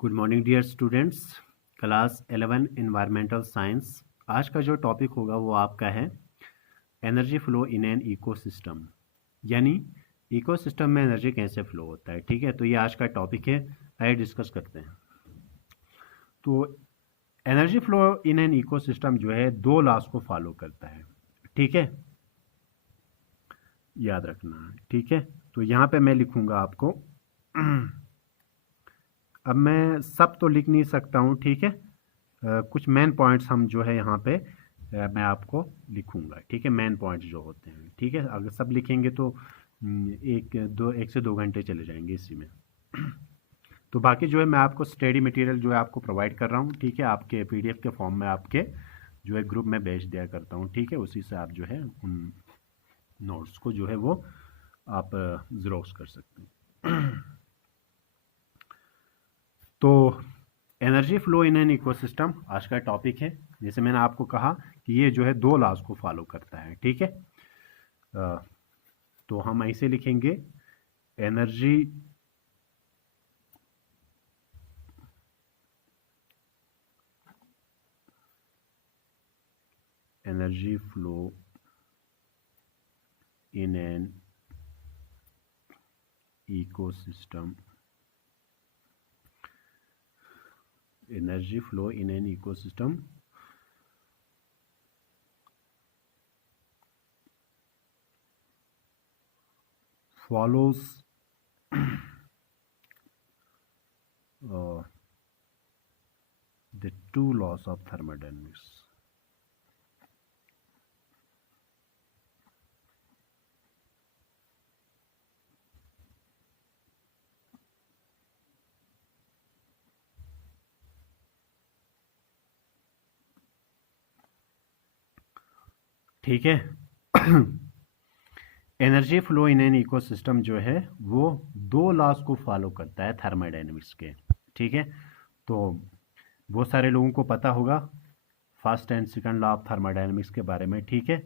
Good morning dear students. Class 11 environmental science. आज का जो टॉपिक होगा वो आपका है energy flow in an ecosystem, यानी इकोसिस्टम में एनर्जी कैसे फ्लो होता है। ठीक है, तो ये आज का टॉपिक है, आइए डिस्कस करते हैं। तो energy flow in an ecosystem जो है दो लॉज को फॉलो करता है। ठीक है, याद रखना है। ठीक है, तो यहाँ पे मैं लिखूंगा आपको अब मैं सब तो लिख नहीं सकता हूँ। ठीक है, कुछ मेन पॉइंट्स हम जो है यहाँ पे मैं आपको लिखूंगा। ठीक है, मेन पॉइंट्स जो होते हैं। ठीक है, अगर सब लिखेंगे तो एक से दो घंटे चले जाएंगे इसी में। तो बाकी जो है मैं आपको स्टडी मटेरियल जो है आपको प्रोवाइड कर रहा हूँ। ठीक है, आपके पीडीएफ के फॉर्म में आपके जो है ग्रुप में भेज दिया करता हूँ। ठीक है, उसी से आप जो है उन नोट्स को जो है वो आप ज़ेरॉक्स कर सकते हैं। तो energy flow in an ecosystem आज का टॉपिक है। जैसे मैंने आपको कहा कि ये जो है दो लॉज को फॉलो करता है। ठीक है, तो हम ऐसे लिखेंगे energy flow in an ecosystem, energy flow in an ecosystem follows the two laws of thermodynamics. ठीक है, energy flow in an ecosystem जो है वो दो लॉज को फॉलो करता है थर्मोडायनेमिक्स के। ठीक है, तो बहुत सारे लोगों को पता होगा first and second law of thermodynamics के बारे में। ठीक है,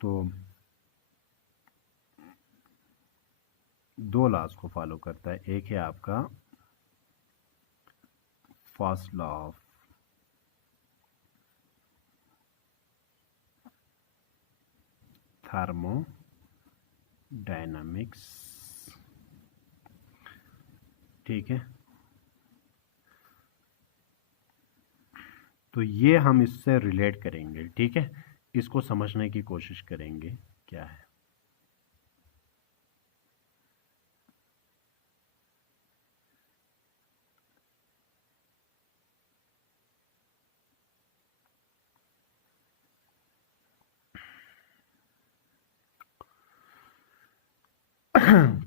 तो दो लॉज को फॉलो करता है। एक है आपका फर्स्ट लॉ ऑफ थर्मोडायनामिक्स। ठीक है, तो ये हम इससे रिलेट करेंगे। ठीक है, इसको समझने की कोशिश करेंगे क्या है।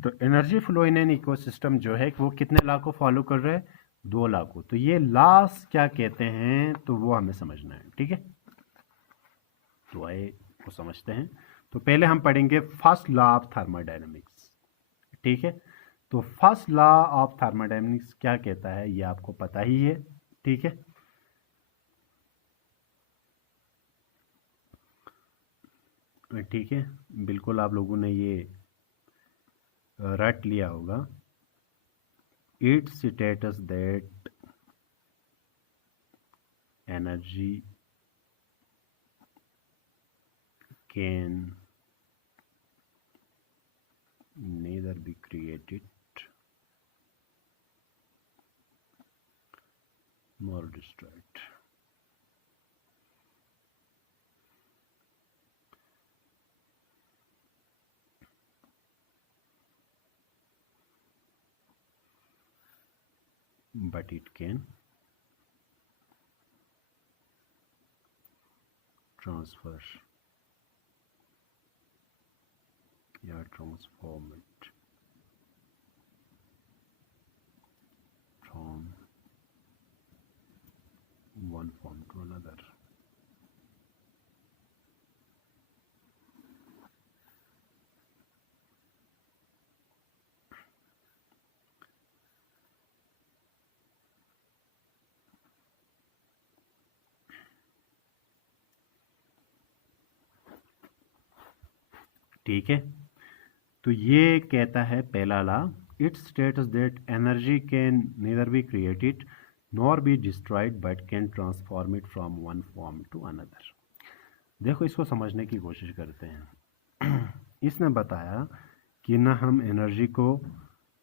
तो energy flow in an ecosystem जो है वो कितने लॉ को फॉलो कर रहा है? दो लॉ को। तो ये लॉस क्या कहते हैं तो वो हमें समझना है। ठीक है, तो आइए वो समझते हैं। तो पहले हम पढ़ेंगे फर्स्ट लॉ ऑफ थर्मोडायनेमिक्स। ठीक है, तो फर्स्ट लॉ ऑफ थर्मोडायनेमिक्स क्या कहता है ये आपको पता ही है। ठीक है, ठीक है, बिल्कुल आप लोगों ने ये रट लिया होगा। It status that energy can neither be created nor destroyed. But it can transfer या transform it from one form to another. ठीक है, तो ये कहता है पहला law, it states that energy can neither be created nor be destroyed but can transform it from one form to another। देखो इसको समझने की कोशिश करते हैं। इसने बताया कि ना हम एनर्जी को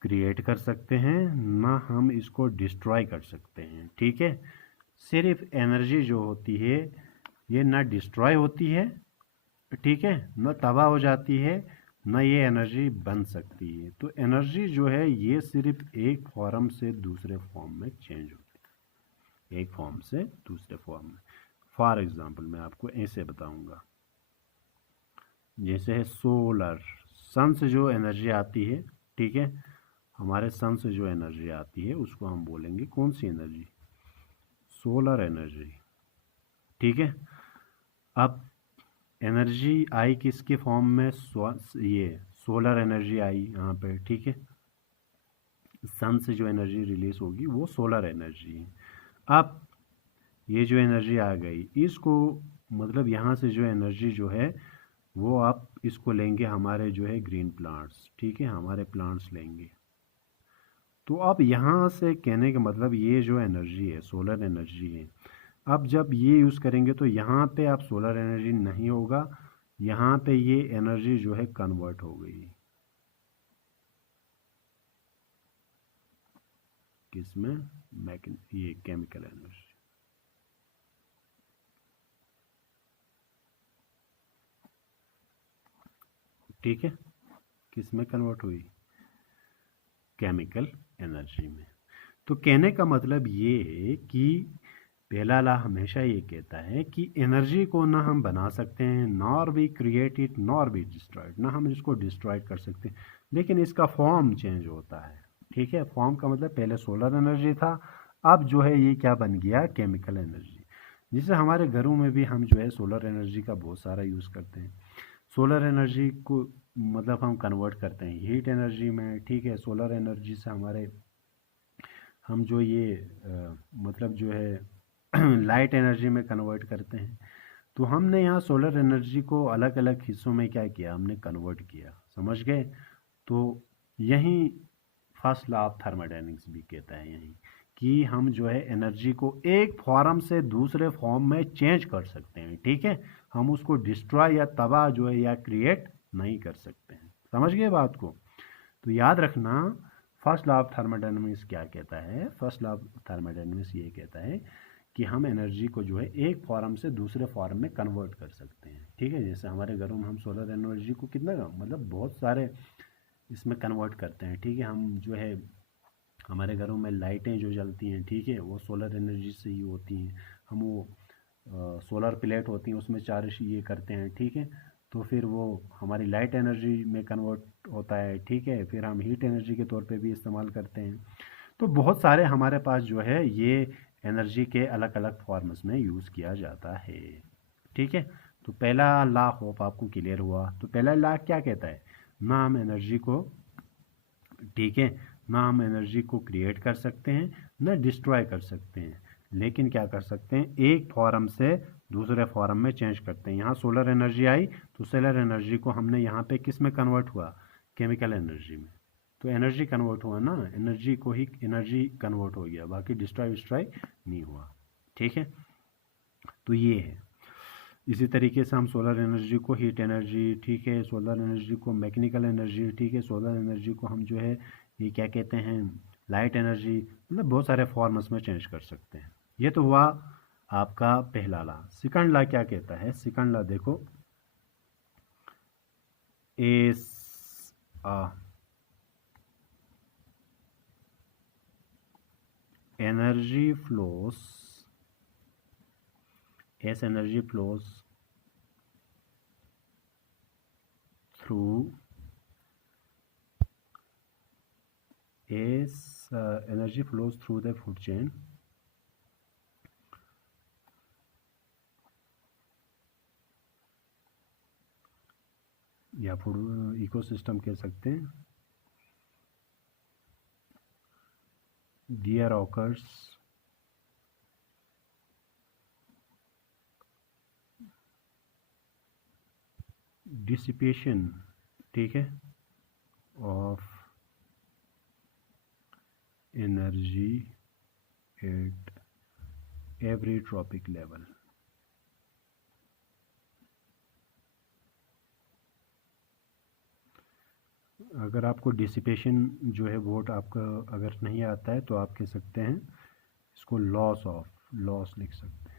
क्रिएट कर सकते हैं ना हम इसको डिस्ट्रॉय कर सकते हैं, ठीक है। सिर्फ एनर्जी जो होती है ये ना डिस्ट्रॉय होती है, ठीक है, न तबाह हो जाती है, न ये एनर्जी बन सकती है। तो एनर्जी जो है ये सिर्फ एक फॉर्म से दूसरे फॉर्म में चेंज होती है, एक फॉर्म से दूसरे फॉर्म में। फॉर एग्जांपल मैं आपको ऐसे बताऊंगा, जैसे है सोलर, सन से जो एनर्जी आती है, ठीक है, हमारे सन से जो एनर्जी आती है उसको हम बोलेंगे कौन सी एनर्जी, सोलर एनर्जी, ठीक है। अब एनर्जी आई किसके फॉर्म में, ये सोलर एनर्जी आई यहाँ पे, ठीक है। सन से जो एनर्जी रिलीज होगी वो सोलर एनर्जी है। अब ये जो एनर्जी आ गई इसको, मतलब यहाँ से जो एनर्जी जो है वो आप इसको लेंगे हमारे जो है ग्रीन प्लांट्स, ठीक है, हमारे प्लांट्स लेंगे। तो अब यहाँ से कहने का मतलब ये जो एनर्जी है सोलर एनर्जी है, अब जब ये यूज़ करेंगे तो यहाँ पे आप सोलर एनर्जी नहीं होगा, यहाँ पे ये एनर्जी जो है कन्वर्ट हो गई किसमें, ये केमिकल एनर्जी, ठीक है, किसमें कन्वर्ट हुई, केमिकल एनर्जी में। तो कहने का मतलब ये है कि पहला ला हमेशा ये कहता है कि एनर्जी को ना हम बना सकते हैं, nor we create it nor we destroyed, ना हम इसको डिस्ट्रॉय कर सकते हैं, लेकिन इसका फॉर्म चेंज होता है, ठीक है। फॉर्म का मतलब पहले सोलर एनर्जी था, अब जो है ये क्या बन गया, केमिकल एनर्जी। जिससे हमारे घरों में भी हम जो है सोलर एनर्जी का बहुत सारा यूज़ करते हैं। सोलर एनर्जी को मतलब हम कन्वर्ट करते हैं हीट एनर्जी में, ठीक है। सोलर एनर्जी से हमारे हम जो ये मतलब जो है लाइट एनर्जी में कन्वर्ट करते हैं। तो हमने यहाँ सोलर एनर्जी को अलग अलग हिस्सों में क्या किया, हमने कन्वर्ट किया, समझ गए। तो यही फर्स्ट लॉ ऑफ थर्मोडायनेमिक्स भी कहता है यही कि हम जो है एनर्जी को एक फॉर्म से दूसरे फॉर्म में चेंज कर सकते हैं, ठीक है। हम उसको डिस्ट्रॉय या तबाह जो है या क्रिएट नहीं कर सकते हैं, समझ गए बात को। तो याद रखना फर्स्ट लॉ ऑफ थर्मोडायनेमिक्स क्या कहता है, फर्स्ट लॉ ऑफ थर्मोडायनेमिक्स ये कहता है कि हम एनर्जी को जो है एक फॉर्म से दूसरे फॉर्म में कन्वर्ट कर सकते हैं, ठीक है। जैसे हमारे घरों में हम सोलर एनर्जी को कितना मतलब बहुत सारे इसमें कन्वर्ट करते हैं, ठीक है। हम जो है हमारे घरों में लाइटें जो जलती हैं, ठीक है, वो सोलर एनर्जी से ही होती हैं। हम वो सोलर प्लेट होती हैं उसमें चार्ज ये करते हैं, ठीक है, तो फिर वो हमारी लाइट एनर्जी में कन्वर्ट होता है, ठीक है। फिर हम हीट एनर्जी के तौर पे भी इस्तेमाल करते हैं। तो बहुत सारे हमारे पास जो है ये एनर्जी के अलग अलग फॉर्म्स में यूज़ किया जाता है, ठीक है। तो पहला लॉ होप आपको क्लियर हुआ। तो पहला लॉ क्या कहता है, ना हम एनर्जी को, ठीक है, ना हम एनर्जी को क्रिएट कर सकते हैं ना डिस्ट्रॉय कर सकते हैं, लेकिन क्या कर सकते हैं, एक फॉर्म से दूसरे फॉर्म में चेंज करते हैं। यहाँ सोलर एनर्जी आई तो सोलर एनर्जी को हमने यहाँ पे किस में कन्वर्ट हुआ, केमिकल एनर्जी में। तो एनर्जी कन्वर्ट हुआ ना, एनर्जी को ही एनर्जी कन्वर्ट हो गया, बाकी डिस्ट्रॉय विस्ट्रॉय नहीं हुआ, ठीक है। तो ये है। इसी तरीके से हम सोलर एनर्जी को हीट एनर्जी, ठीक है, सोलर एनर्जी को मैकेनिकल एनर्जी, ठीक है, सोलर एनर्जी को हम जो है ये क्या कहते हैं, लाइट एनर्जी, मतलब बहुत सारे फॉर्म्स में चेंज कर सकते हैं। ये तो हुआ आपका पहला लॉ। सेकंड लॉ क्या कहता है, सेकंड लॉ देखो, S energy flows, as energy flows through energy flows through the food chain, या फूड इकोसिस्टम कह सकते हैं। There occurs dissipation, ठीक है, of energy eight every trophic level. अगर आपको डिसिपेशन जो है वोट आपका अगर नहीं आता है तो आप कह सकते हैं इसको लॉस लिख सकते हैं।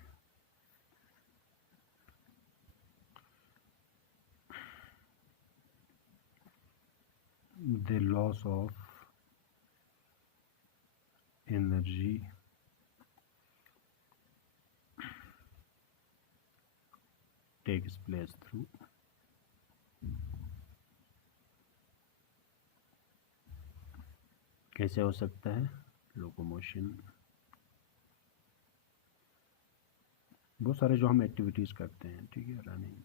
The loss of energy takes place through कैसे हो सकता है, लोकोमोशन, बहुत सारे जो हम एक्टिविटीज़ करते हैं, ठीक है, रनिंग,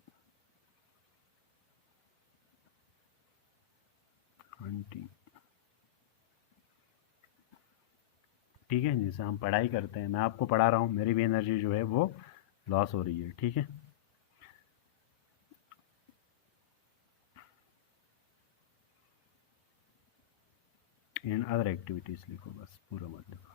हंटिंग, ठीक है, जैसे हम पढ़ाई करते हैं, मैं आपको पढ़ा रहा हूँ, मेरी भी एनर्जी जो है वो लॉस हो रही है, ठीक है। इन अदर एक्टिविटीज़ लिखो, बस पूरा मत लिखो।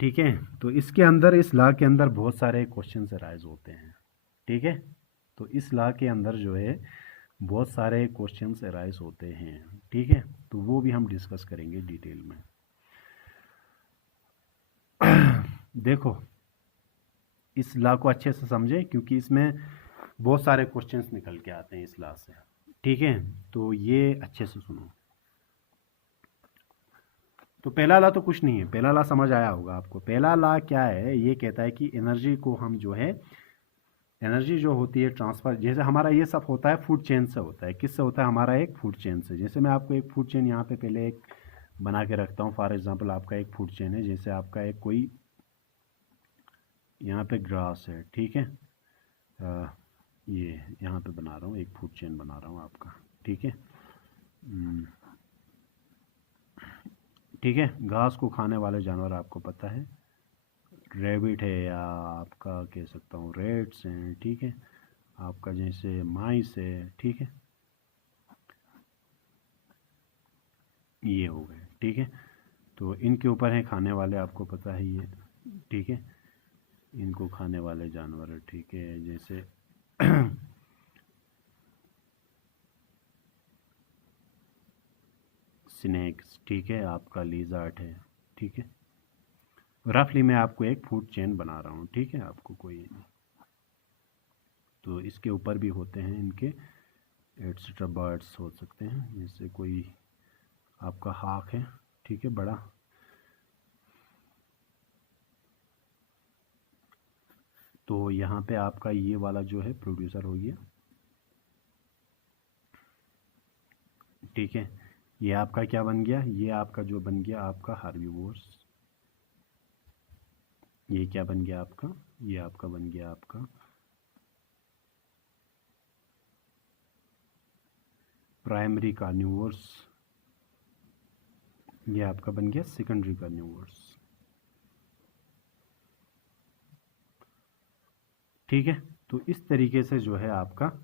ठीक है, तो इसके अंदर, इस लॉ के अंदर बहुत सारे क्वेश्चन अराइज होते हैं, ठीक है। तो इस लॉ के अंदर जो है बहुत सारे क्वेश्चंस अराइज होते हैं, ठीक है, तो वो भी हम डिस्कस करेंगे डिटेल में। देखो, इस लॉ को अच्छे से समझें क्योंकि इसमें बहुत सारे क्वेश्चंस निकल के आते हैं इस लॉ से, ठीक है, तो ये अच्छे से सुनो। तो पहला लॉ तो कुछ नहीं है, पहला लॉ समझ आया होगा आपको। पहला लॉ क्या है, ये कहता है कि एनर्जी को हम जो है, एनर्जी जो होती है ट्रांसफ़र, जैसे हमारा ये सब होता है फूड चेन से होता है, किससे होता है, हमारा एक फूड चेन से। जैसे मैं आपको एक फूड चेन यहाँ पे पहले एक बना के रखता हूँ, फॉर एग्जांपल आपका एक फूड चेन है, जैसे आपका एक कोई यहाँ पे ग्रास है, ठीक है, ये यहाँ पे बना रहा हूँ, एक फूड चेन बना रहा हूँ आपका, ठीक है। ठीक है, घास को खाने वाले जानवर आपको पता है, रैबिट है, या आपका कह सकता हूँ रेट्स हैं, ठीक है, आपका जैसे माइस है, ठीक है, ये हो गए, ठीक है। तो इनके ऊपर है खाने वाले, आपको पता है ये, ठीक है, इनको खाने वाले जानवर, ठीक है, जैसे स्नेक्स, ठीक है, आपका लिज़ार्ड है, ठीक है। रफली मैं आपको एक फूड चेन बना रहा हूँ, ठीक है, आपको कोई नहीं, तो इसके ऊपर भी होते हैं इनके एट्सेट्रा बर्ड्स हो सकते हैं, जैसे कोई आपका हाक है, ठीक है, बड़ा, तो यहाँ पे आपका ये वाला जो है प्रोड्यूसर हो गया, ठीक है। ये आपका क्या बन गया, ये आपका जो बन गया आपका हार्बिवोर्स, ये क्या बन गया आपका, ये आपका बन गया आपका प्राइमरी कार्निवोर्स, ये आपका बन गया सेकेंडरी कार्निवोर्स, ठीक है। तो इस तरीके से जो है आपका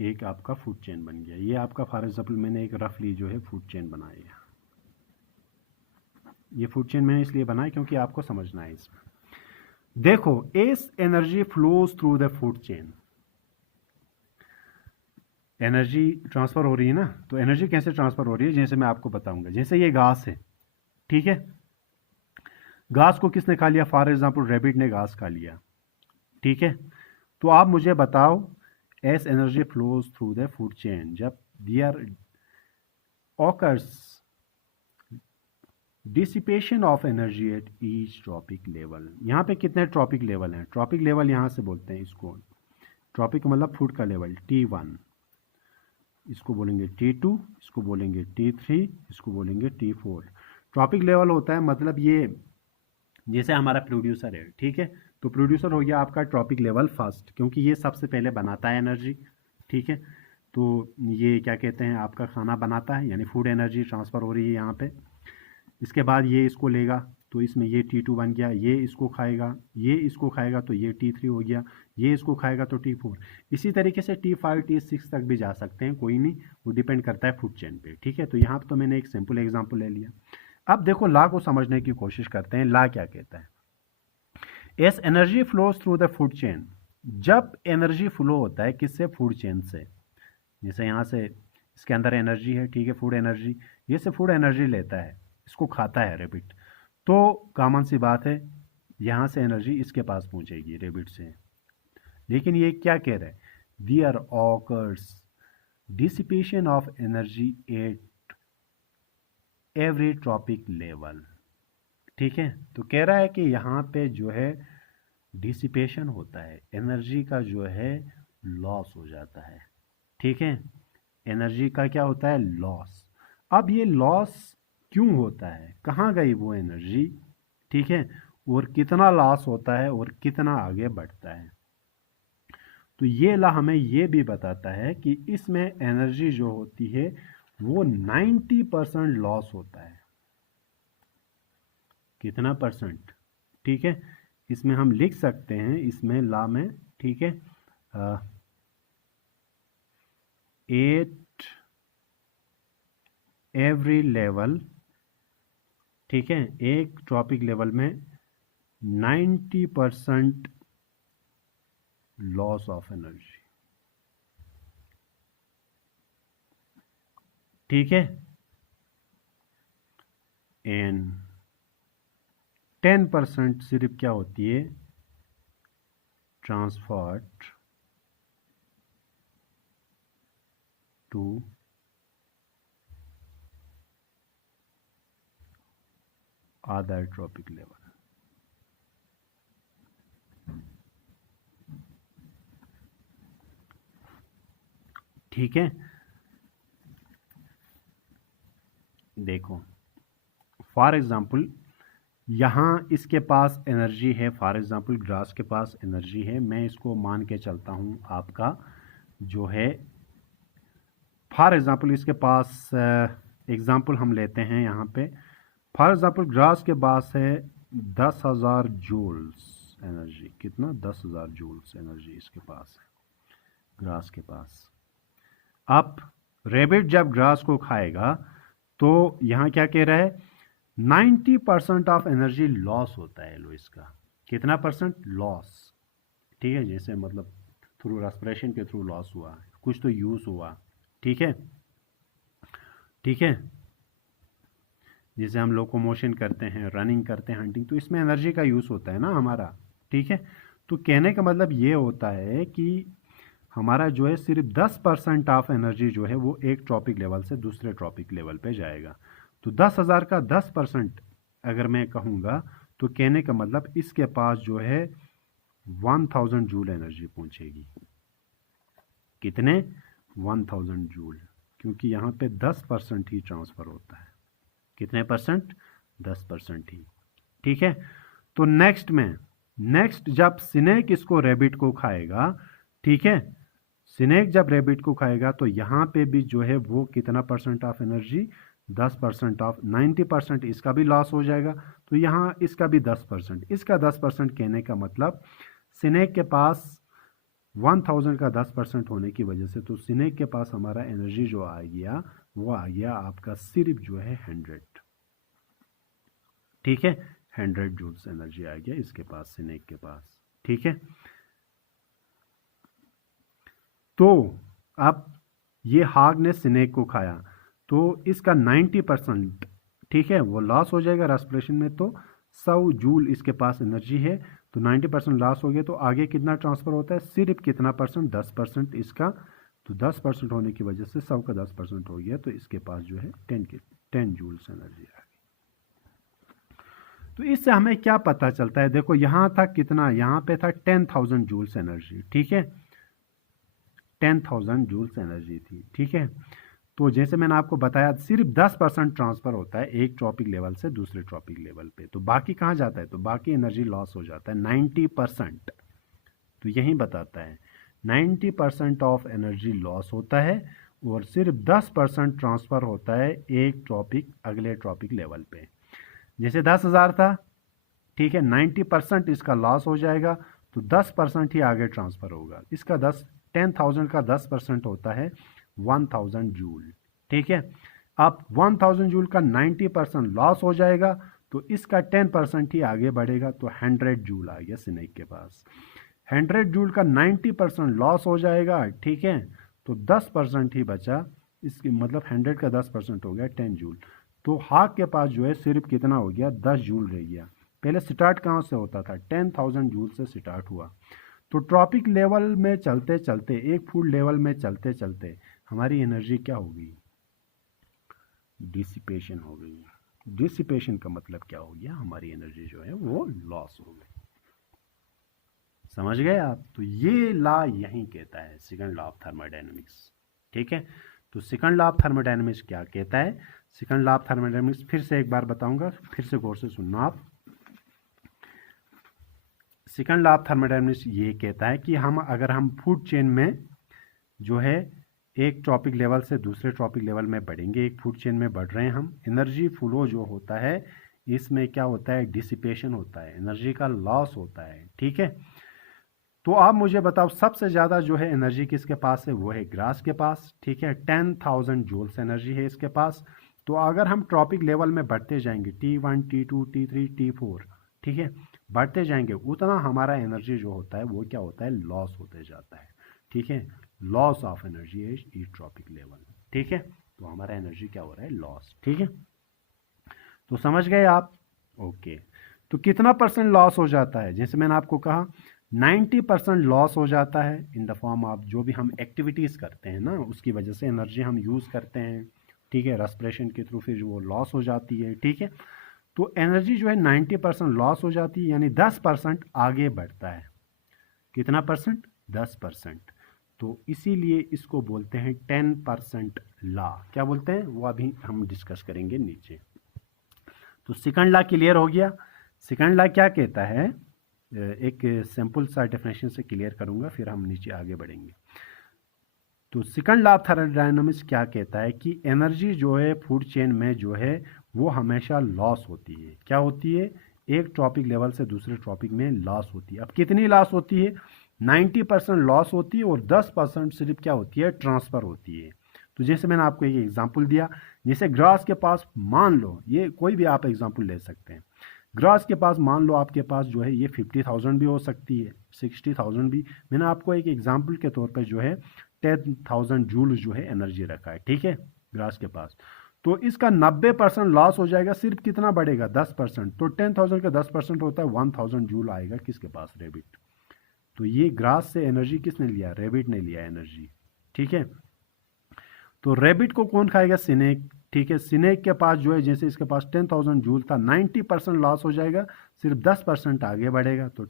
एक आपका फूड चेन बन गया। ये आपका फॉर एग्जाम्पल मैंने एक रफली जो है फूड चेन बनाई है, ये फूड चेन मैंने इसलिए बनाया क्योंकि आपको समझना है इसमें। देखो, S energy flows through the food chain, energy transfer हो रही है ना, तो एनर्जी कैसे ट्रांसफ़र हो रही है, जैसे मैं आपको बताऊंगा। जैसे ये घास है, ठीक है, घास को किसने खा लिया, फॉर एग्जाम्पल रैबिट ने घास खा लिया, ठीक है। तो आप मुझे बताओ, as energy flows through the food chain, जब there occurs dissipation of energy at each trophic level. यहाँ पे कितने ट्रॉपिक लेवल हैं, ट्रॉपिक लेवल यहाँ से बोलते हैं इसको, ट्रॉपिक मतलब फूड का लेवल, T1, इसको बोलेंगे T2, इसको बोलेंगे T3, इसको बोलेंगे T4। ट्रॉपिक लेवल होता है मतलब ये, जैसे हमारा प्रोड्यूसर है, ठीक है, तो प्रोड्यूसर हो गया आपका ट्रॉपिक लेवल फर्स्ट, क्योंकि ये सबसे पहले बनाता है एनर्जी, ठीक है। तो ये क्या कहते हैं, आपका खाना बनाता है, यानी फूड एनर्जी ट्रांसफ़र हो रही है यहाँ पे। इसके बाद ये इसको लेगा तो इसमें ये T2 बन गया, ये इसको खाएगा, ये इसको खाएगा तो ये T3 हो गया, ये इसको खाएगा तो T4। इसी तरीके से T5 T6 तक भी जा सकते हैं, कोई नहीं, वो डिपेंड करता है फूड चेन पे, ठीक है। तो यहाँ पर तो मैंने एक सिंपल एग्जाम्पल ले लिया। अब देखो लॉ को समझने की कोशिश करते हैं। लॉ क्या कहता है? S energy flows through the food chain, जब एनर्जी फ्लो होता है किससे? फूड चेन से। जैसे यहाँ से इसके अंदर एनर्जी है, ठीक है, फूड एनर्जी, ये से फूड एनर्जी लेता है, इसको खाता है रेबिट, तो कॉमन सी बात है यहाँ से एनर्जी इसके पास पहुँचेगी रेबिट से। लेकिन ये क्या कह रहा है? There occurs dissipation of energy at every trophic level, ठीक है। तो कह रहा है कि यहाँ पे जो है डिसिपेशन होता है, एनर्जी का जो है लॉस हो जाता है, ठीक है। एनर्जी का क्या होता है? लॉस। अब ये लॉस क्यों होता है, कहाँ गई वो एनर्जी, ठीक है, और कितना लॉस होता है और कितना आगे बढ़ता है। तो ये ला हमें ये भी बताता है कि इसमें एनर्जी जो होती है वो 90% लॉस होता है। कितना परसेंट? ठीक है, इसमें हम लिख सकते हैं, इसमें ला में, ठीक है, 8 एवरी लेवल, ठीक है, एक ट्रॉपिक लेवल में 90% लॉस ऑफ एनर्जी, ठीक है, एंड 10% सिर्फ क्या होती है? Transferred to other trophic level. ठीक है, देखो फॉर एग्जांपल यहाँ इसके पास एनर्जी है, फॉर एग्जांपल ग्रास के पास एनर्जी है, मैं इसको मान के चलता हूँ आपका जो है, फॉर एग्जांपल इसके पास एग्जांपल हम लेते हैं यहाँ पे, फॉर एग्जांपल ग्रास के पास है 10,000 जूल्स एनर्जी। कितना? 10,000 जूल्स एनर्जी इसके पास है, ग्रास के पास। अब रेबिट जब ग्रास को खाएगा तो यहाँ क्या कह रहा है? 90% ऑफ एनर्जी लॉस होता है लो इसका। कितना परसेंट? लॉस, ठीक है, जैसे मतलब थ्रू रेस्पिरेशन के थ्रू लॉस हुआ, कुछ तो यूज हुआ, ठीक है, ठीक है, जैसे हम लोकोमोशन करते हैं, रनिंग करते हैं, हंटिंग, तो इसमें एनर्जी का यूज होता है ना हमारा, ठीक है। तो कहने का मतलब ये होता है कि हमारा जो है सिर्फ 10% ऑफ एनर्जी जो है वो एक ट्रॉपिक लेवल से दूसरे ट्रॉपिक लेवल पे जाएगा। तो 10,000 का 10% अगर मैं कहूँगा तो कहने का मतलब इसके पास जो है 1000 जूल एनर्जी पहुँचेगी। कितने? 1000 जूल, क्योंकि यहाँ पे 10% ही ट्रांसफ़र होता है। कितने परसेंट? 10% ही, ठीक है। तो नेक्स्ट जब स्नेक इसको रैबिट को खाएगा, ठीक है, स्नेक जब रैबिट को खाएगा तो यहाँ पे भी जो है वो कितना परसेंट ऑफ एनर्जी? 10% ऑफ 90%, इसका भी लॉस हो जाएगा। तो यहाँ इसका भी 10%, इसका 10% कहने का मतलब स्नेक के पास 1000 का 10% होने की वजह से तो स्नेक के पास हमारा एनर्जी जो आ गया वो आ गया आपका सिर्फ जो है 100, ठीक है, 100 जूल्स एनर्जी आ गया इसके पास, स्नेक के पास, ठीक है। तो अब ये हाग ने स्नेक को खाया तो इसका 90%, ठीक है, वो लॉस हो जाएगा रेस्पिरेशन में। तो 100 जूल इसके पास एनर्जी है, तो 90% लॉस हो गया। तो आगे कितना ट्रांसफ़र होता है? सिर्फ कितना परसेंट? 10% इसका। तो 10% होने की वजह से 100 का 10% हो गया, तो इसके पास जो है 10 जूल्स एनर्जी आ गई। तो इससे हमें क्या पता चलता है? देखो यहाँ था कितना, यहाँ पे था 10,000 जूल्स एनर्जी, ठीक है, 10,000 जूल्स एनर्जी थी, ठीक है। तो जैसे मैंने आपको बताया सिर्फ 10% ट्रांसफ़र होता है एक ट्रॉपिक लेवल से दूसरे ट्रॉपिक लेवल पे, तो बाकी कहाँ जाता है? तो बाकी एनर्जी लॉस हो जाता है 90%। तो यही बताता है 90% ऑफ एनर्जी लॉस होता है और सिर्फ 10% ट्रांसफ़र होता है एक टॉपिक अगले टॉपिक लेवल पे। जैसे 10,000 था, ठीक है, 90% इसका लॉस हो जाएगा तो 10% ही आगे ट्रांसफ़र होगा। इसका 10,000 का 10% होता है 1000 जूल, ठीक है। अब 1000 जूल का 90% लॉस हो जाएगा तो इसका 10% ही आगे बढ़ेगा तो 100 जूल आ गया सिनेक के पास। 100 जूल का 90% लॉस हो जाएगा, ठीक है, तो 10% ही बचा, इसकी मतलब 100 का 10% हो गया 10 जूल। तो हाक के पास जो है सिर्फ कितना हो गया, 10 जूल रह गया। पहले स्टार्ट कहाँ से होता था, 10,000 जूल से स्टार्ट हुआ। तो ट्रॉपिक लेवल में चलते चलते, एक फुट लेवल में चलते चलते हमारी एनर्जी क्या हो गई, डिसिपेशन हो गई। डिसिपेशन का मतलब क्या हो गया, हमारी एनर्जी जो है वो लॉस हो गई। समझ गए आप? तो ये लॉ यही कहता है, सेकंड लॉ ऑफ थर्मोडायनेमिक्स, ठीक है। तो सेकंड लॉ ऑफ थर्मोडायनेमिक्स क्या कहता है, सेकंड लॉ ऑफ थर्मोडायनेमिक्स फिर से एक बार बताऊंगा, फिर से गौर से सुनना आप। सेकंड लॉ ऑफ थर्मोडायनेमिक्स ये कहता है कि अगर हम फूड चेन में जो है एक ट्रॉपिक लेवल से दूसरे ट्रॉपिक लेवल में बढ़ेंगे, एक फूड चेन में बढ़ रहे हैं हम, एनर्जी फ्लो जो होता है इसमें क्या होता है, डिसिपेशन होता है, एनर्जी का लॉस होता है, ठीक है। तो आप मुझे बताओ सबसे ज़्यादा जो है एनर्जी किसके पास है, वो है ग्रास के पास, ठीक है। 10,000 जूल्स एनर्जी है इसके पास। तो अगर हम ट्रॉपिक लेवल में बढ़ते जाएंगे T1 T2 T3 T4, ठीक है, बढ़ते जाएंगे उतना हमारा एनर्जी जो होता है वो क्या होता है, लॉस होते जाता है, ठीक है। Loss of energy is E tropic level, ठीक है। तो हमारा एनर्जी क्या हो रहा है, लॉस, ठीक है। तो समझ गए आप? ओके। तो कितना परसेंट लॉस हो जाता है, जैसे मैंने आपको कहा 90% लॉस हो जाता है इन द फॉर्म ऑफ जो भी हम एक्टिविटीज़ करते हैं ना, उसकी वजह से एनर्जी हम यूज़ करते हैं, ठीक है, रेस्पिरेशन के थ्रू फिर वो लॉस हो जाती है, ठीक है। तो एनर्जी जो है 90% लॉस हो जाती है, यानी 10% आगे बढ़ता है। कितना परसेंट, 10%। तो इसीलिए इसको बोलते हैं 10% लॉ। क्या बोलते हैं वो अभी हम डिस्कस करेंगे नीचे। तो सेकंड लॉ क्लियर हो गया। सेकंड लॉ क्या कहता है, एक सिंपल सा डेफिनेशन से क्लियर करूंगा फिर हम नीचे आगे बढ़ेंगे। तो सेकंड लॉ ऑफ थर्मोडायनामिक्स क्या कहता है कि एनर्जी जो है फूड चेन में जो है वो हमेशा लॉस होती है। क्या होती है, एक ट्रॉपिक लेवल से दूसरे ट्रॉपिक में लॉस होती है। अब कितनी लॉस होती है, 90% लॉस होती है और 10% सिर्फ क्या होती है, ट्रांसफ़र होती है। तो जैसे मैंने आपको एक एग्जांपल दिया, जैसे ग्रास के पास मान लो, ये कोई भी आप एग्जांपल ले सकते हैं, ग्रास के पास मान लो आपके पास जो है ये 50,000 भी हो सकती है, 60,000 भी। मैंने आपको एक एग्जांपल के तौर पर जो है 10,000 जूल जो है एनर्जी रखा है, ठीक है, ग्रास के पास। तो इसका 90% लॉस हो जाएगा, सिर्फ कितना बढ़ेगा, 10%। तो 10,000 का 10% होता है 1000 जूल आएगा किसके पास, रेबिट। तो ये ग्रास से एनर्जी किसने लिया, रेबिट ने लिया एनर्जी, ठीक है। तो रेबिट को कौन खाएगा, सिनेक, ठीक है। सिनेक के पास जो है, जैसे इसके पास 10,000 जूल था, 90% लॉस हो जाएगा, सिर्फ 10% आगे बढ़ेगा तो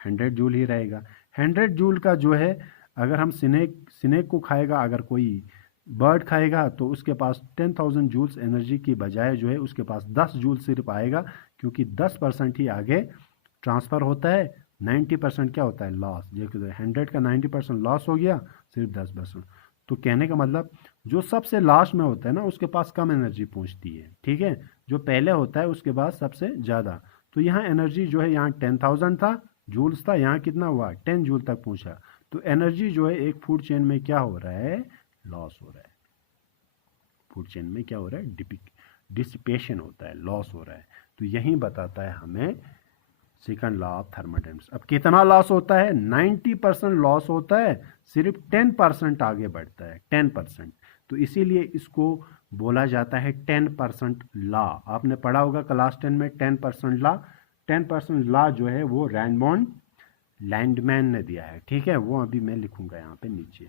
100 जूल ही रहेगा। 100 जूल का जो है अगर हम सिनेक को खाएगा, अगर कोई बर्ड खाएगा तो उसके पास 10,000 जूल्स एनर्जी की बजाय जो है उसके पास 10 जूल सिर्फ आएगा, क्योंकि 10% ही आगे ट्रांसफ़र होता है, 90% क्या होता है, लॉस। जैसे 100 का 90% लॉस हो गया, सिर्फ 10%। तो कहने का मतलब जो सबसे लास्ट में होता है ना उसके पास कम एनर्जी पहुंचती है, ठीक है, जो पहले होता है उसके पास सबसे ज़्यादा। तो यहाँ एनर्जी जो है, यहाँ 10,000 था, जूल्स था, यहाँ कितना हुआ, 10 जूल तक पहुंचा। तो एनर्जी जो है एक फूड चेन में क्या हो रहा है, लॉस हो रहा है। फूड चेन में क्या हो रहा है, डिसिपेशन होता है, लॉस हो रहा है। तो यही बताता है हमें सेकंड लॉ ऑफ थर्मोडायनेमिक्स। अब कितना लॉस होता है, 90% लॉस होता है, सिर्फ 10% आगे बढ़ता है, 10%। तो इसीलिए इसको बोला जाता है 10% लॉ। आपने पढ़ा होगा क्लास 10 में 10% लॉ। 10% लॉ जो है वो रैनबॉर्न लैंडमैन ने दिया है, ठीक है, वो अभी मैं लिखूंगा यहाँ पे नीचे।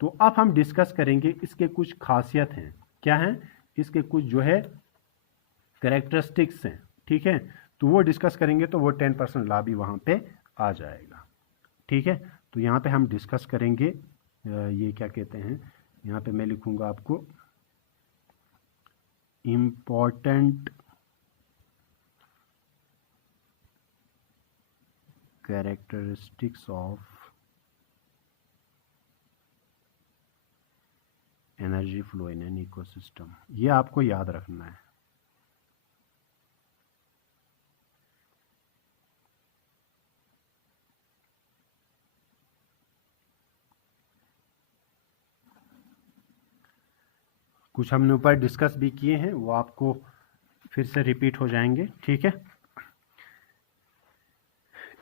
तो अब हम डिस्कस करेंगे इसके कुछ खासियत हैं, क्या हैं इसके कुछ जो है कैरेक्टरिस्टिक्स हैं, ठीक है। तो वो डिस्कस करेंगे तो वो 10% लॉ भी वहाँ पे आ जाएगा, ठीक है। तो यहाँ पे हम डिस्कस करेंगे, ये क्या कहते हैं, यहाँ पे मैं लिखूँगा आपको important characteristics of energy flow in an ecosystem, ये आपको याद रखना है। कुछ हमने ऊपर डिस्कस भी किए हैं, वो आपको फिर से रिपीट हो जाएंगे, ठीक है।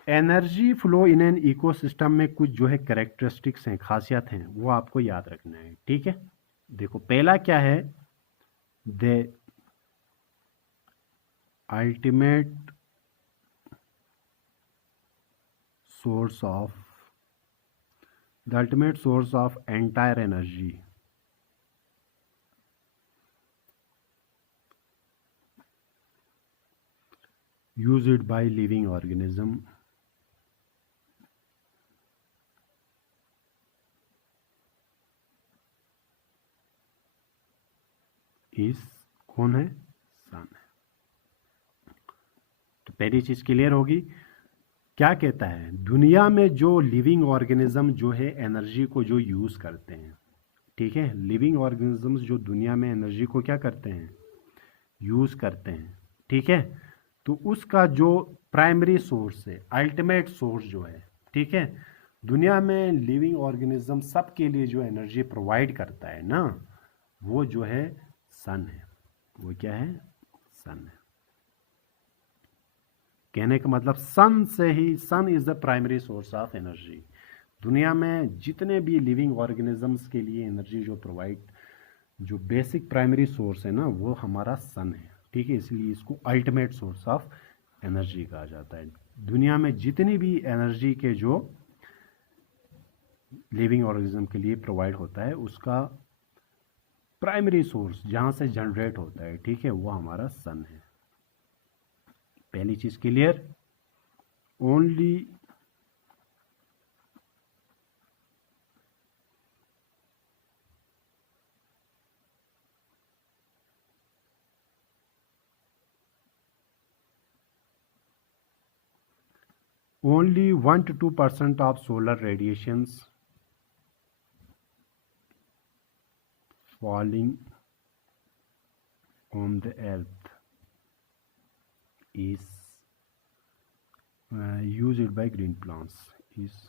Energy flow in an ecosystem में कुछ जो है कैरेक्टरिस्टिक्स हैं, खासियत हैं, वो आपको याद रखना है, ठीक है। देखो पहला क्या है, the ultimate source of entire energy used by living organism is कौन है, सन है। तो पहली चीज क्लियर होगी। क्या कहता है, दुनिया में जो लिविंग ऑर्गेनिज्म जो है एनर्जी को जो यूज करते हैं, ठीक है, लिविंग ऑर्गेनिजम्स जो दुनिया में एनर्जी को क्या करते हैं, यूज करते हैं, ठीक है। तो उसका जो प्राइमरी सोर्स है, अल्टीमेट सोर्स जो है, ठीक है, दुनिया में लिविंग ऑर्गेनिज्म सबके लिए जो एनर्जी प्रोवाइड करता है ना, वो जो है सन है। वो क्या है, सन है। कहने का मतलब सन से ही, sun is the primary source of energy. दुनिया में जितने भी लिविंग ऑर्गेनिजम्स के लिए एनर्जी जो प्रोवाइड, जो बेसिक प्राइमरी सोर्स है ना, वो हमारा सन है, ठीक है। इसलिए इसको अल्टीमेट सोर्स ऑफ एनर्जी कहा जाता है। दुनिया में जितनी भी एनर्जी के जो लिविंग ऑर्गेनिज्म के लिए प्रोवाइड होता है, उसका प्राइमरी सोर्स जहां से जनरेट होता है, ठीक है, वो हमारा सन है। पहली चीज clear. Only only 1 to 2% of solar radiations falling on the earth is used by green plants, is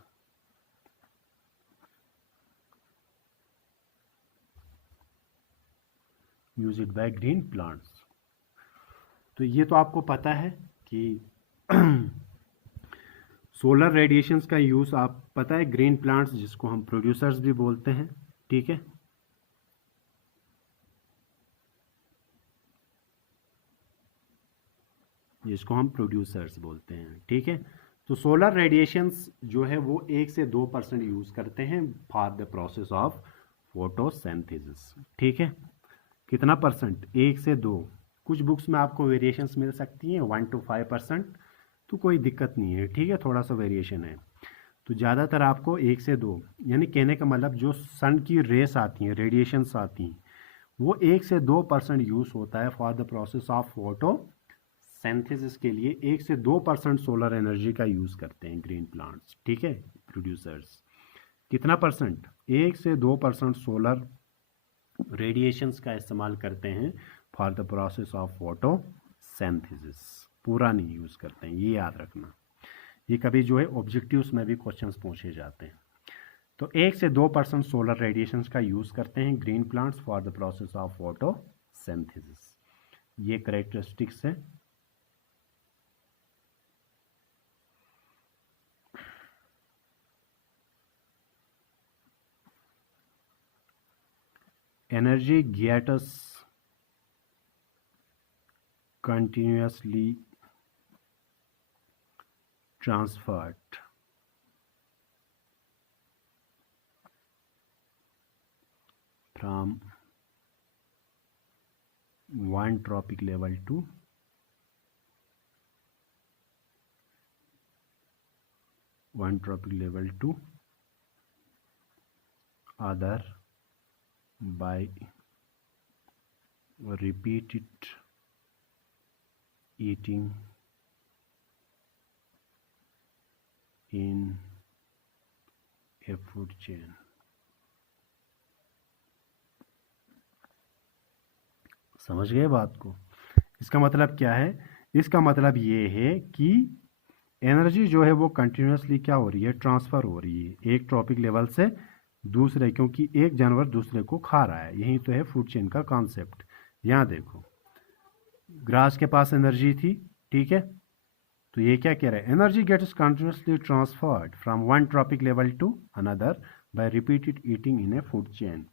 used by green plants। तो ये तो आपको पता है कि सोलर रेडिएशंस का यूज आप पता है, ग्रीन प्लांट्स जिसको हम प्रोड्यूसर्स भी बोलते हैं, ठीक है। जिसको हम प्रोड्यूसर्स बोलते हैं, ठीक है। तो सोलर रेडिएशंस जो है वो 1 से 2% यूज करते हैं for the process of photosynthesis, ठीक है। कितना परसेंट, 1 से 2। कुछ बुक्स में आपको वेरिएशंस मिल सकती हैं 1 to 5%, तो कोई दिक्कत नहीं है, ठीक है, थोड़ा सा वेरिएशन है। तो ज़्यादातर आपको 1 से 2, यानी कहने का मतलब जो सन की रेस आती हैं, रेडिएशंस आती हैं, वो 1 से 2% यूज़ होता है for the process of photo synthesis के लिए। 1 से 2% सोलर एनर्जी का यूज़ करते हैं ग्रीन प्लांट्स, ठीक है, प्रोड्यूसर्स। कितना परसेंट, 1 से 2% सोलर रेडिएशंस का इस्तेमाल करते हैं for the process of photo synthesis. पूरा नहीं यूज़ करते हैं, ये याद रखना। ये कभी जो है ऑब्जेक्टिव्स में भी क्वेश्चंस पूछे जाते हैं। तो 1 से 2% सोलर रेडिएशंस का यूज़ करते हैं green plants for the process of photo synthesis. ये करेक्टरिस्टिक्स है। Energy gets continuously transferred from one tropic level to other by repeated eating in a food chain। समझ गए बात को? इसका मतलब क्या है? इसका मतलब ये है कि एनर्जी जो है वो कंटिन्यूसली क्या हो रही है, ट्रांसफ़र हो रही है एक ट्रॉपिक लेवल से दूसरे, क्योंकि एक जानवर दूसरे को खा रहा है। यही तो है फूड चेन का कॉन्सेप्ट। यहाँ देखो, ग्रास के पास एनर्जी थी, ठीक है, तो ये क्या कह रहा है, energy gets continuously transferred from one trophic level to another by repeated eating in a food chain.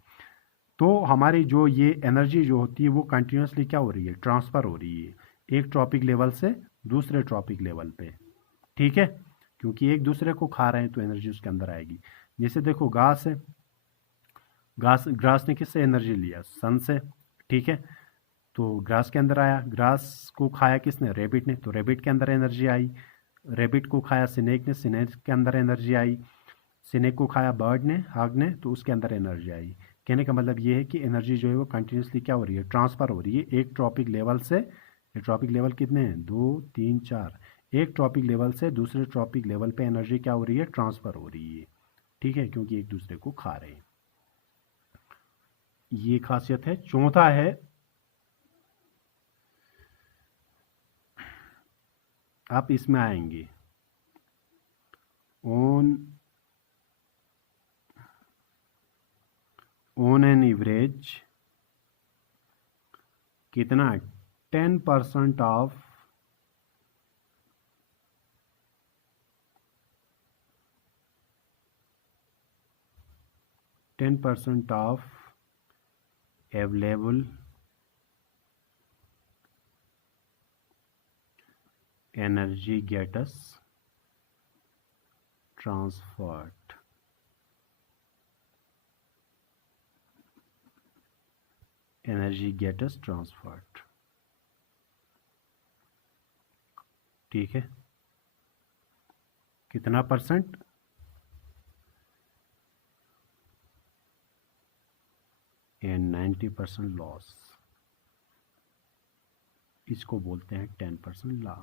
तो हमारी जो ये एनर्जी जो होती है वो कंटिन्यूसली क्या हो रही है, ट्रांसफ़र हो रही है एक ट्रॉपिक लेवल से दूसरे ट्रॉपिक लेवल पे, ठीक है, क्योंकि एक दूसरे को खा रहे हैं तो एनर्जी उसके अंदर आएगी। जैसे देखो घास है, ग्रास ने किससे एनर्जी लिया, सन से, ठीक है, तो ग्रास के अंदर आया, ग्रास को खाया किसने, रेबिट ने, तो रेबिट के अंदर एनर्जी आई। रेबिट को खाया स्नेक ने, स्नेक के अंदर एनर्जी आई। स्नेक को खाया बर्ड ने, हाग ने, तो उसके अंदर एनर्जी आई। कहने का मतलब ये है कि एनर्जी जो है वो कंटिन्यूसली क्या हो रही है, ट्रांसफ़र हो रही है एक ट्रॉपिक लेवल से। ये ट्रॉपिक लेवल कितने हैं, 2 3 4, एक ट्रॉपिक लेवल से दूसरे ट्रॉपिक लेवल पे एनर्जी क्या हो रही है, ट्रांसफ़र हो रही है, ठीक है, क्योंकि एक दूसरे को खा रहे हैं। ये खासियत है। चौथा है, आप इसमें आएंगे ऑन एन एवरेज कितना, 10% of available energy gets transferred. Energy gets transferred, ठीक है, कितना परसेंट, एंड 90% लॉस। इसको बोलते हैं 10% लॉ।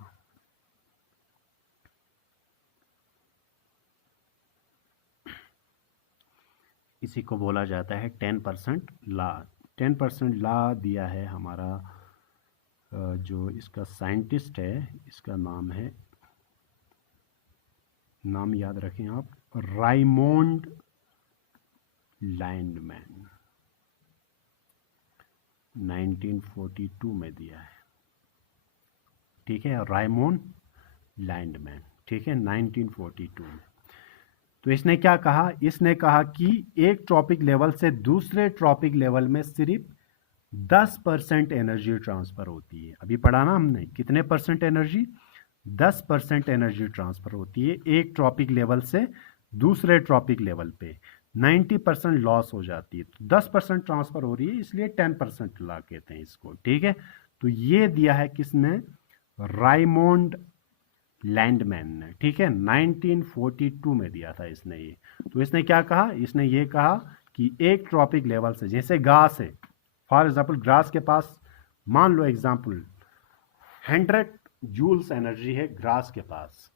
इसी को बोला जाता है 10% लॉ। 10% लॉ दिया है हमारा जो इसका साइंटिस्ट है, इसका नाम है, नाम याद रखें आप, रायमोंड लैंडमैन, 1942 में दिया है, ठीक है, रायमोंड लैंडमैन, ठीक है, 1942 में। तो इसने क्या कहा, इसने कहा कि एक ट्रॉपिक लेवल से दूसरे ट्रॉपिक लेवल में सिर्फ 10% एनर्जी ट्रांसफ़र होती है। अभी पढ़ा ना हमने, कितने परसेंट एनर्जी, 10% एनर्जी ट्रांसफ़र होती है एक ट्रॉपिक लेवल से दूसरे ट्रॉपिक लेवल पे, 90% लॉस हो जाती है। तो 10% ट्रांसफ़र हो रही है, इसलिए 10% लॉ कहते हैं इसको, ठीक है। तो ये दिया है किसने, रायमोंड लैंडमैन ने, ठीक है, 1942 में दिया था इसने ये। तो इसने क्या कहा, इसने ये कहा कि एक ट्रॉपिक लेवल से, जैसे घास है, फॉर एग्जाम्पल ग्रास के पास, मान लो एग्जाम्पल 100 जूल्स एनर्जी है ग्रास के पास,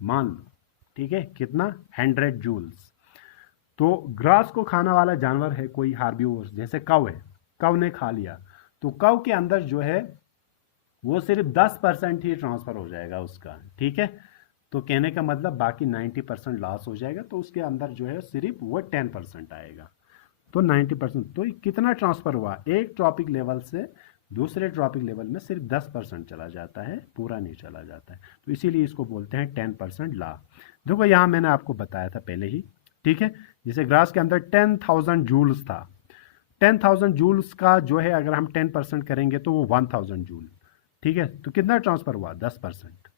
मान लो, ठीक है, कितना, 100 जूल्स। तो ग्रास को खाने वाला जानवर है कोई हार्बिवोर्स, जैसे कव है, कव ने खा लिया, तो कव के अंदर जो है वो सिर्फ 10% ही ट्रांसफ़र हो जाएगा उसका, ठीक है। तो कहने का मतलब बाकी 90% लॉस हो जाएगा, तो उसके अंदर जो है सिर्फ वो 10% आएगा। तो 90%, तो कितना ट्रांसफ़र हुआ, एक ट्रॉपिक लेवल से दूसरे ट्रॉपिक लेवल में सिर्फ 10% चला जाता है, पूरा नहीं चला जाता है। तो इसीलिए इसको बोलते हैं 10% लॉ। देखो यहाँ मैंने आपको बताया था पहले ही, ठीक है, जैसे ग्रास के अंदर 10,000 जूल्स था, 10,000 जूल्स का जो है अगर हम 10% करेंगे तो वो 1,000 जूल, ठीक है, तो कितना ट्रांसफ़र हुआ, 10%।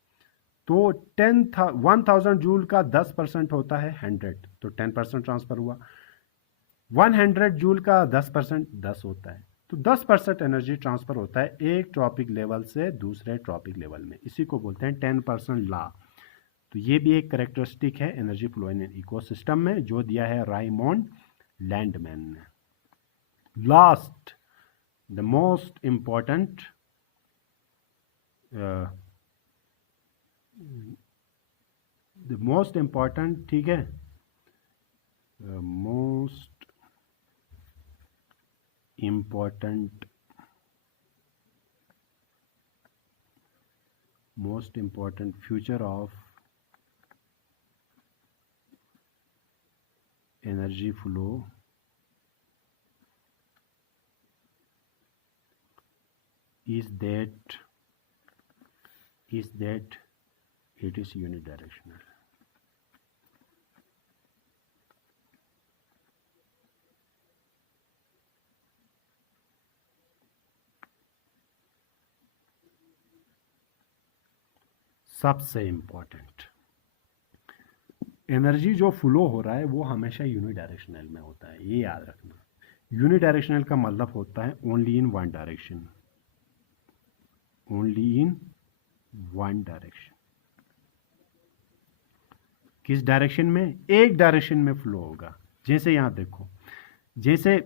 तो 1,000 जूल का 10% होता है 100, तो 10% ट्रांसफ़र हुआ। 100 जूल का 10% 10 होता है, तो 10% एनर्जी ट्रांसफ़र होता है एक ट्रॉपिक लेवल से दूसरे ट्रॉपिक लेवल में। इसी को बोलते हैं 10% लॉ। तो ये भी एक करेक्टरिस्टिक है एनर्जी फ्लो इन इकोसिस्टम में, जो दिया है रायमोंड लैंडमैन ने। Last, the most important, the most important, ठीक है, most important most important future of energy flow is that it is unidirectional. सबसे इम्पोर्टेंट, एनर्जी जो फ्लो हो रहा है वो हमेशा यूनिडायरेक्शनल में होता है, ये याद रखना। यूनिडायरेक्शनल का मतलब होता है only in one direction, only in one direction. किस डायरेक्शन में? एक डायरेक्शन में फ्लो होगा। जैसे यहां देखो, जैसे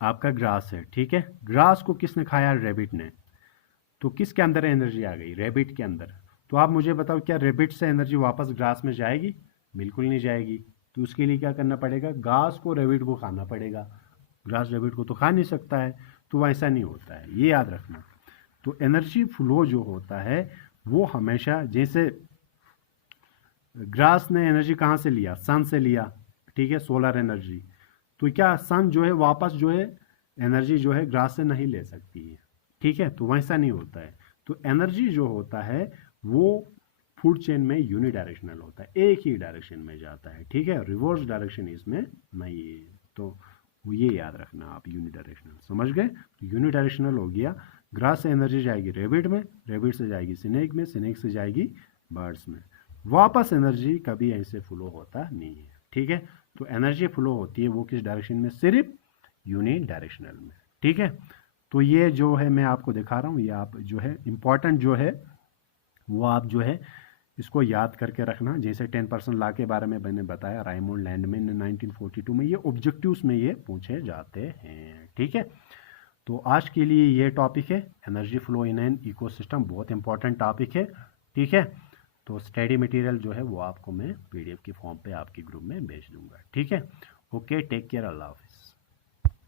आपका ग्रास है, ठीक है, ग्रास को किसने खाया? रैबिट ने। तो किसके अंदर एनर्जी आ गई? रैबिट के अंदर। तो आप मुझे बताओ, क्या रैबिट से एनर्जी वापस ग्रास में जाएगी? बिल्कुल नहीं जाएगी। तो उसके लिए क्या करना पड़ेगा? घास को रैबिट को खाना पड़ेगा। ग्रास रैबिट को तो खा नहीं सकता है, तो वैसा नहीं होता है, ये याद रखना। तो एनर्जी फ्लो जो होता है वो हमेशा, जैसे ग्रास ने एनर्जी कहाँ से लिया? सन से लिया, ठीक है, सोलर एनर्जी। तो क्या सन जो है वापस जो है एनर्जी जो है ग्रास से नहीं ले सकती है, ठीक है, तो वैसा नहीं होता है। तो एनर्जी जो होता है वो फूड चेन में यूनिडायरेक्शनल होता है, एक ही डायरेक्शन में जाता है, ठीक है, रिवर्स डायरेक्शन इसमें नहीं है। तो ये याद रखना आप, यूनिडायरेक्शनल, समझ गए? तो यूनिडायरेक्शनल हो गया, ग्रास से एनर्जी जाएगी रैबिट में, रैबिट से जाएगी स्नेक में, स्नेक से जाएगी बर्ड्स में। वापस एनर्जी कभी ऐसे फ्लो होता नहीं है, ठीक है। तो एनर्जी फ्लो होती है वो किस डायरेक्शन में? सिर्फ यूनिडायरेक्शनल में, ठीक है। तो ये जो है मैं आपको दिखा रहा हूँ, ये आप जो है इम्पॉर्टेंट जो है वो आप जो है इसको याद करके रखना। जैसे 10% लॉ के बारे में मैंने बताया, रायमंड लैंडमैन ने 1942 में, ये ऑब्जेक्टिव्स में ये पूछे जाते हैं, ठीक है। तो आज के लिए ये टॉपिक है energy flow in an ecosystem, बहुत इंपॉर्टेंट टॉपिक है, ठीक है। तो स्टडी मटेरियल जो है वो आपको मैं PDF के फॉर्म पे आपके ग्रुप में भेज दूंगा, ठीक है। ओके, टेक केयर, अल्लाह हाफिज़।